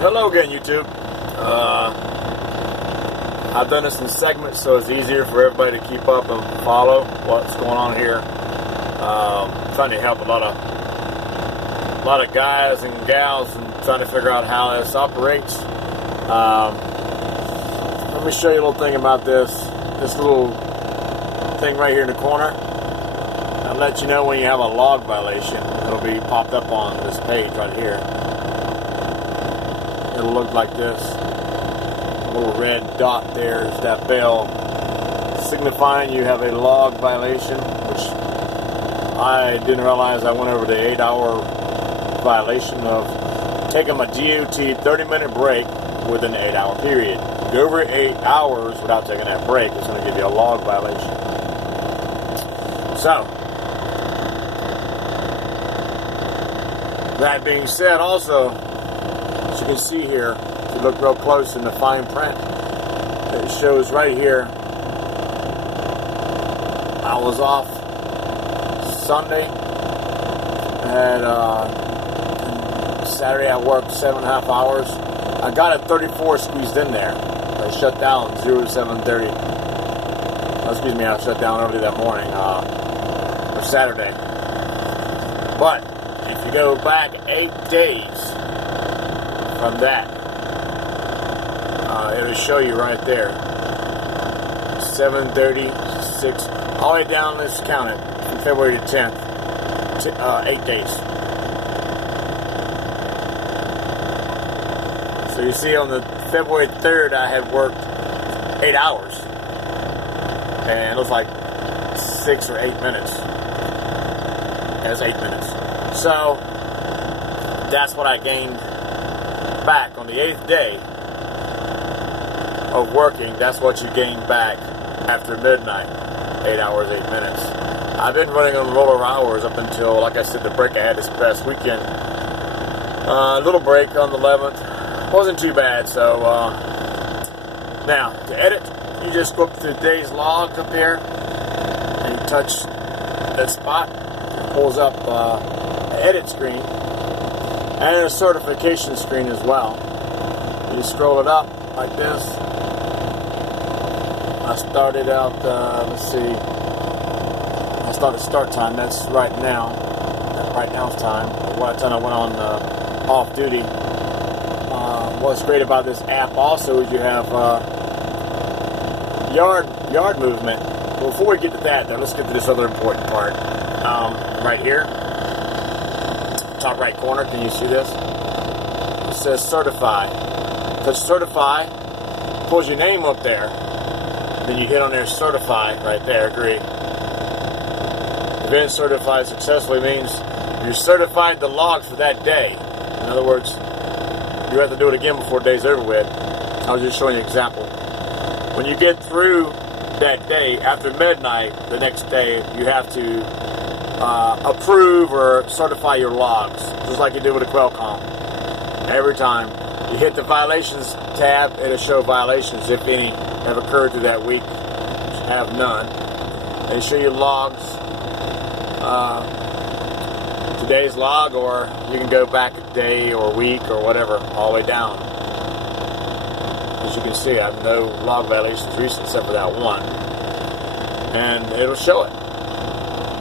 Hello again, YouTube. I've done this in segments so it's easier for everybody to keep up and follow what's going on here. Trying to help a lot of guys and gals and trying to figure out how this operates. Let me show you a little thing about this little thing right here in the corner. I'll let you know when you have a log violation. It'll be popped up on this page right here. It'll look like this. A little red dot there is that bell signifying you have a log violation, which I didn't realize I went over the 8-hour violation of taking my DOT 30-minute break within an 8-hour period. If you go over 8 hours without taking that break, it's going to give you a log violation. So, that being said, also, as you can see here, if you look real close in the fine print, it shows right here, I was off Sunday, and Saturday I worked 7.5 hours. I got a 34 squeezed in there. I shut down 0 to 7:30. Excuse me, I shut down early that morning, for Saturday. But if you go back 8 days from that, it'll show you right there. 7:30, 6, all the way down, let's count it, from February the 10th, 8 days. So you see on the February 3rd, I had worked 8 hours. And it was like 6 or 8 minutes. It was 8 minutes. So, that's what I gained back on the 8th day of working. That's what you gain back after midnight. 8 hours, 8 minutes. I've been running on roller hours up until, like I said, the break I had this past weekend. A little break on the 11th. Wasn't too bad. So, now, to edit, you just go up to today's log up here, and you touch that spot. It pulls up an edit screen, and a certification screen as well. You scroll it up like this. I started out, let's see, I started start time, that's right now. Right now's time. What time I went on off duty. What's great about this app also is you have yard movement. Well, before we get to that, though, let's get to this other important part. Right here, top right corner, can you see this? It says certify. Touch certify, pulls your name up there. Then you hit on there, certify, right there, agree. Event certified successfully means you certified the logs for that day. In other words, you have to do it again before the day's over with. I was just showing you an example. When you get through that day, after midnight, the next day, you have to approve or certify your logs, just like you do with a Qualcomm. Every time you hit the violations tab, it'll show violations, if any, have occurred through that week. Have none. They show you logs, today's log, or you can go back a day or a week or whatever, all the way down. As you can see, I have no log violations recent except for that one. And it'll show it.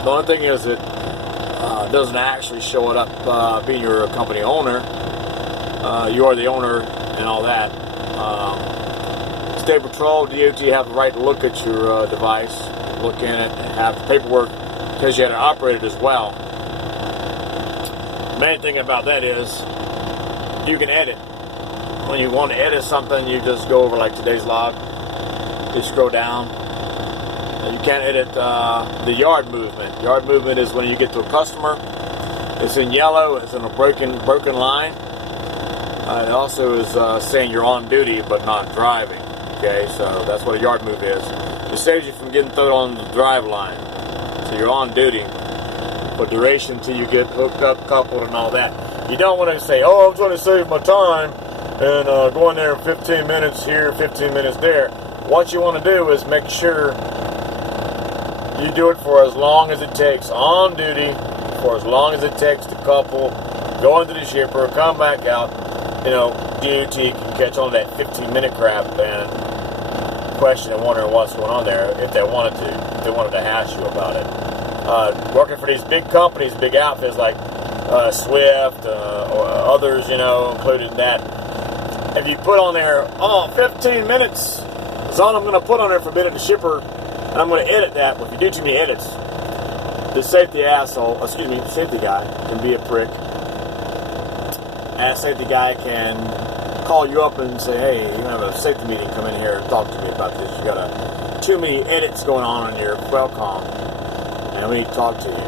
The only thing is it doesn't actually show it up being your company owner. You are the owner and all that. State Patrol, DOT have the right to look at your device, look in it, and have the paperwork because you had it operated as well. The main thing about that is you can edit. When you want to edit something, you just go over like today's log. You scroll down. And you can't edit the yard movement. Yard movement is when you get to a customer. It's in yellow. It's in a broken line. It also is saying you're on duty but not driving. Okay, so that's what a yard move is. It saves you from getting thrown on the drive line. So you're on duty for duration until you get hooked up, coupled, and all that. You don't want to say, oh, I'm trying to save my time and go in there 15 minutes here, 15 minutes there. What you want to do is make sure you do it for as long as it takes on duty, for as long as it takes to couple, go into the shipper, come back out, you know, DOT can catch on to that 15-minute crap and question and wondering what's going on there if they wanted to hash you about it. Working for these big companies, big outfits like Swift or others, you know, including that. If you put on there, 15 minutes is all I'm going to put on there for being a shipper, and I'm going to edit that. Well, if you do too many edits, the safety guy can be a prick. And safety guy can call you up and say, hey, you have a safety meeting, come in here and talk to me about this. You got too many edits going on your Qualcomm, and we need to talk to you.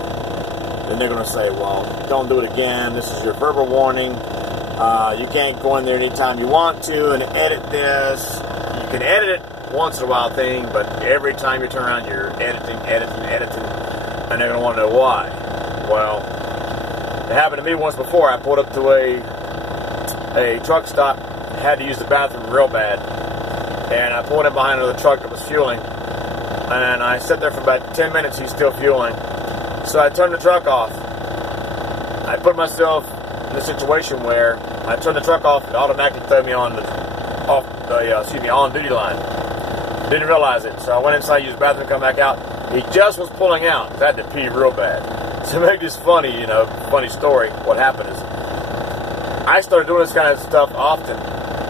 Then they're going to say, well, don't do it again. This is your verbal warning. You can't go in there anytime you want to and edit this. You can edit it once in a while thing, but every time you turn around, you're editing, and they're going to want to know why. Well, it happened to me once before. I pulled up to a truck stop, had to use the bathroom real bad, and I pulled in behind another truck that was fueling, and I sat there for about 10 minutes. He's still fueling, so I turned the truck off. I put myself in a situation where I turned the truck off, it automatically threw me on on-duty line. Didn't realize it, so I went inside, used the bathroom, come back out. He just was pulling out, because I had to pee real bad. To make this funny, you know, funny story, what happened is, I started doing this kind of stuff often,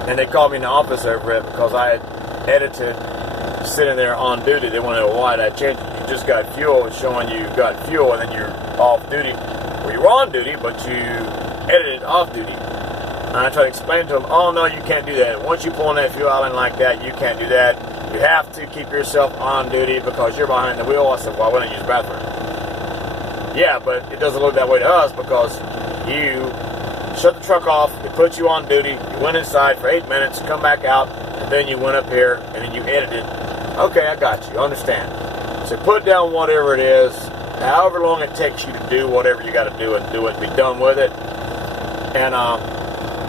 and they called me in the office over it because I had edited sitting there on duty. They want to know why I changed it. You just got fuel, it's showing you got fuel, and then you're off duty. Well, you were on duty, but you edited off duty. And I tried to explain to them, oh no, you can't do that. Once you pull on that fuel island like that, you can't do that. You have to keep yourself on duty because you're behind the wheel. I said, well, I wouldn't use the bathroom. Yeah, but it doesn't look that way to us because you shut the truck off, it put you on duty, you went inside for 8 minutes, come back out, and then you went up here, and then you edited. Okay, I got you, understand. So put down whatever it is, however long it takes you to do whatever you got to do and be done with it. And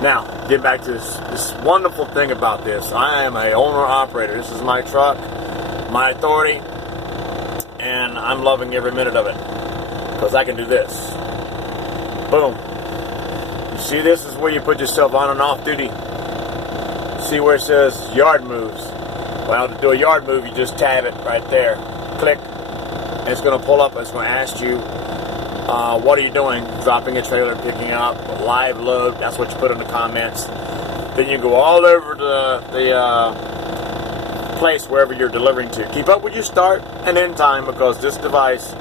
now, get back to this wonderful thing about this. I am a owner-operator. This is my truck, my authority, and I'm loving every minute of it because I can do this. Boom. See, this is where you put yourself on and off duty. See where it says yard moves. Well, to do a yard move, you just tab it right there. Click. And it's going to pull up. It's going to ask you, what are you doing? Dropping a trailer, picking up, live load. That's what you put in the comments. Then you go all over the place wherever you're delivering to. Keep up with your start and end time because this device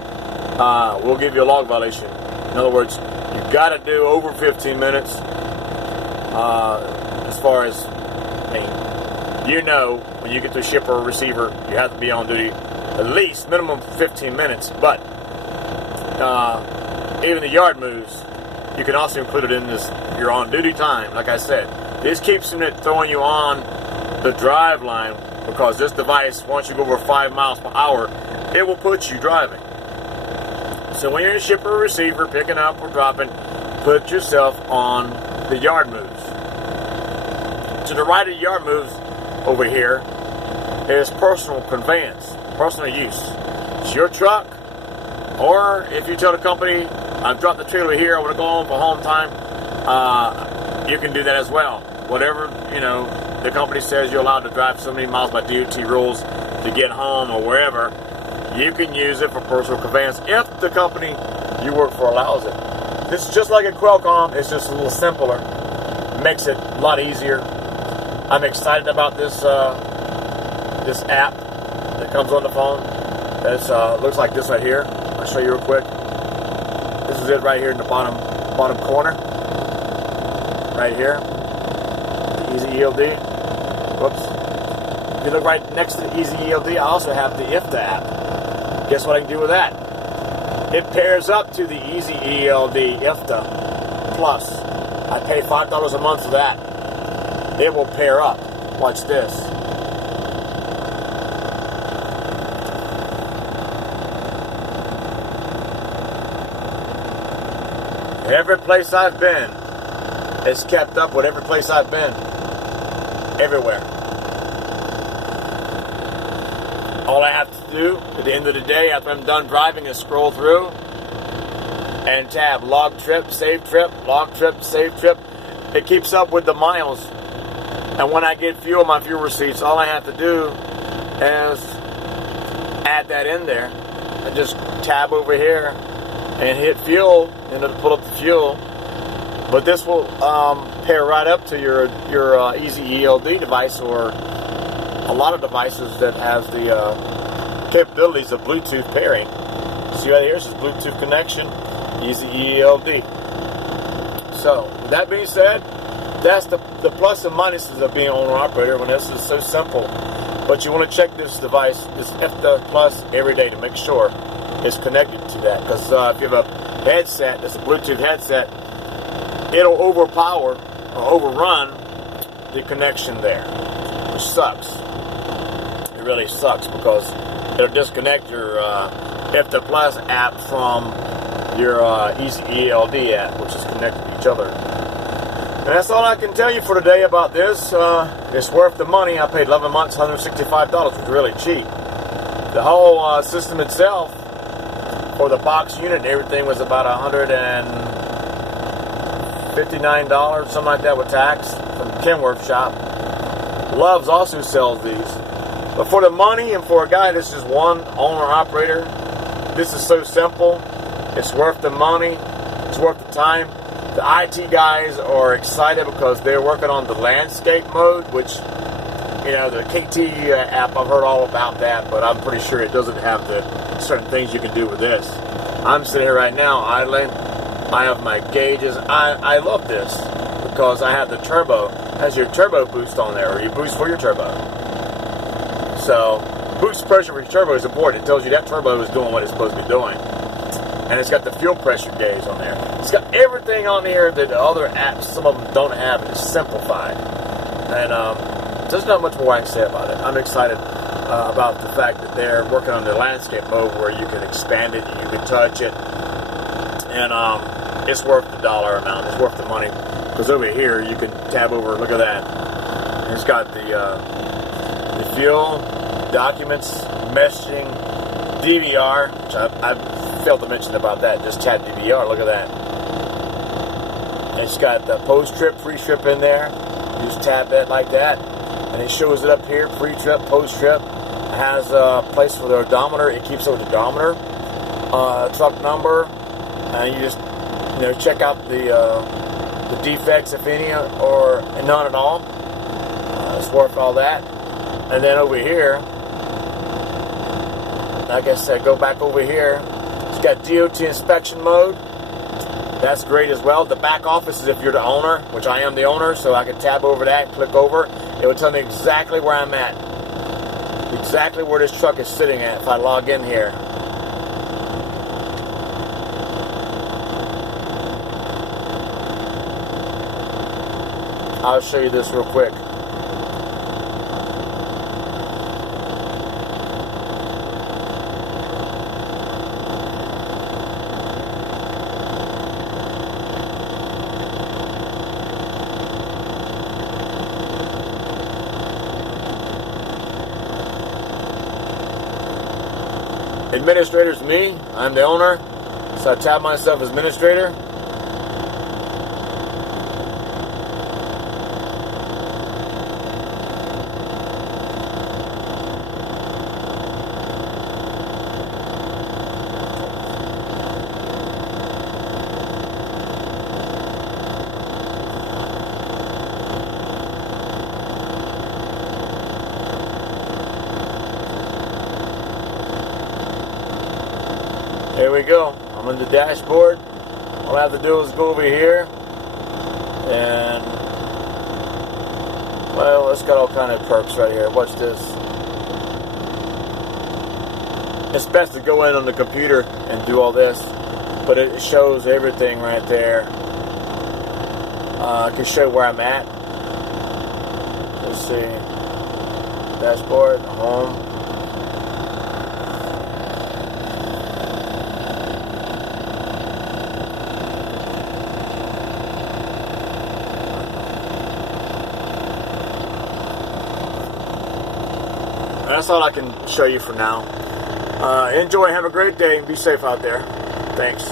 will give you a log violation. In other words, you've got to do over 15 minutes as far as, you know, when you get to a shipper or receiver, you have to be on duty at least minimum 15 minutes. But even the yard moves, you can also include it in this, your on duty time. Like I said, this keeps it throwing you on the drive line because this device, once you go over 5 miles per hour, it will put you driving. So when you're a shipper or receiver, picking up or dropping, put yourself on the yard moves. To the right of the yard moves over here is personal conveyance, personal use. It's your truck, or if you tell the company, I've dropped the trailer here, I want to go home for home time, you can do that as well. Whatever, you know, the company says you're allowed to drive so many miles by DOT rules to get home or wherever, you can use it for personal conveyance if the company you work for allows it. This is just like a Qualcomm, it's just a little simpler. Makes it a lot easier. I'm excited about this this app that comes on the phone. It looks like this right here. I'll show you real quick. This is it right here in the bottom corner. Right here. The Ez-Eld. Whoops. If you look right next to the Ez-Eld, I also have the IFTA app. Guess what I can do with that? It pairs up to the Ez-Eld IFTA Plus. I pay $5 a month for that. It will pair up. Watch this. Every place I've been, it's kept up with every place I've been. Everywhere. All I have to do at the end of the day after I'm done driving is scroll through and tab log trip, save trip, log trip, save trip. it keeps up with the miles. And when I get fuel, my fuel receipts, all I have to do is add that in there and just tab over here and hit fuel, and it'll pull up the fuel. But this will pair right up to your Ez-Eld device, or a lot of devices that has the capabilities of Bluetooth pairing. See right here, this is Bluetooth connection, Ez-Eld. So, with that being said, that's the plus and minuses of being owner-operator when this is so simple. But you want to check this device, this F Plus, every day to make sure it's connected to that. Because if you have a headset, that's a Bluetooth headset, it'll overpower or overrun the connection there, which sucks. It really sucks because it'll disconnect your F Plus app from your Ez-Eld app, which is connected to each other. And that's all I can tell you for today about this. It's worth the money. I paid 11 months, $165, which is really cheap. The whole system itself, for the box unit and everything, was about $159, something like that with tax, from Kenworth shop. Loves also sells these. But for the money and for a guy that's just one owner-operator, this is so simple. It's worth the money. It's worth the time. The IT guys are excited because they're working on the landscape mode, which, you know, the KT app, I've heard all about that, but I'm pretty sure it doesn't have the certain things you can do with this. I'm sitting here right now idling. I have my gauges. I love this because I have the turbo. It has your turbo boost on there, or your boost for your turbo. So, boost pressure for your turbo is important. It tells you that turbo is doing what it's supposed to be doing. And it's got the fuel pressure gauge on there. It's got everything on here that the other apps, some of them don't have. It's simplified. And there's not much more I can say about it. I'm excited about the fact that they're working on the landscape mode where you can expand it, you can touch it. And it's worth the dollar amount. It's worth the money. Because over here, you can tab over, look at that. It's got the fuel, documents, messaging, DVR, which I failed to mention about that, just chat DVR, look at that. It's got the post-trip, pre-trip in there. You just tap that like that, and it shows it up here, pre-trip, post-trip. It has a place for the odometer. It keeps up with the odometer, truck number, and you just, you know, check out the defects, if any, or none at all. It's worth all that. And then over here, like I said, go back over here. It's got DOT inspection mode. That's great as well. The back office is if you're the owner, which I am the owner, so I can tab over that, click over. It will tell me exactly where I'm at. Exactly where this truck is sitting at if I log in here. I'll show you this real quick. Administrator's me. I'm the owner. So I tab myself as administrator. Here we go. I'm on the dashboard. All I have to do is go over here and, well, it's got all kind of perks right here. Watch this. It's best to go in on the computer and do all this, but it shows everything right there. I can show where I'm at. Let's see. Dashboard, home. That's all I can show you for now. Enjoy, have a great day, and be safe out there. Thanks.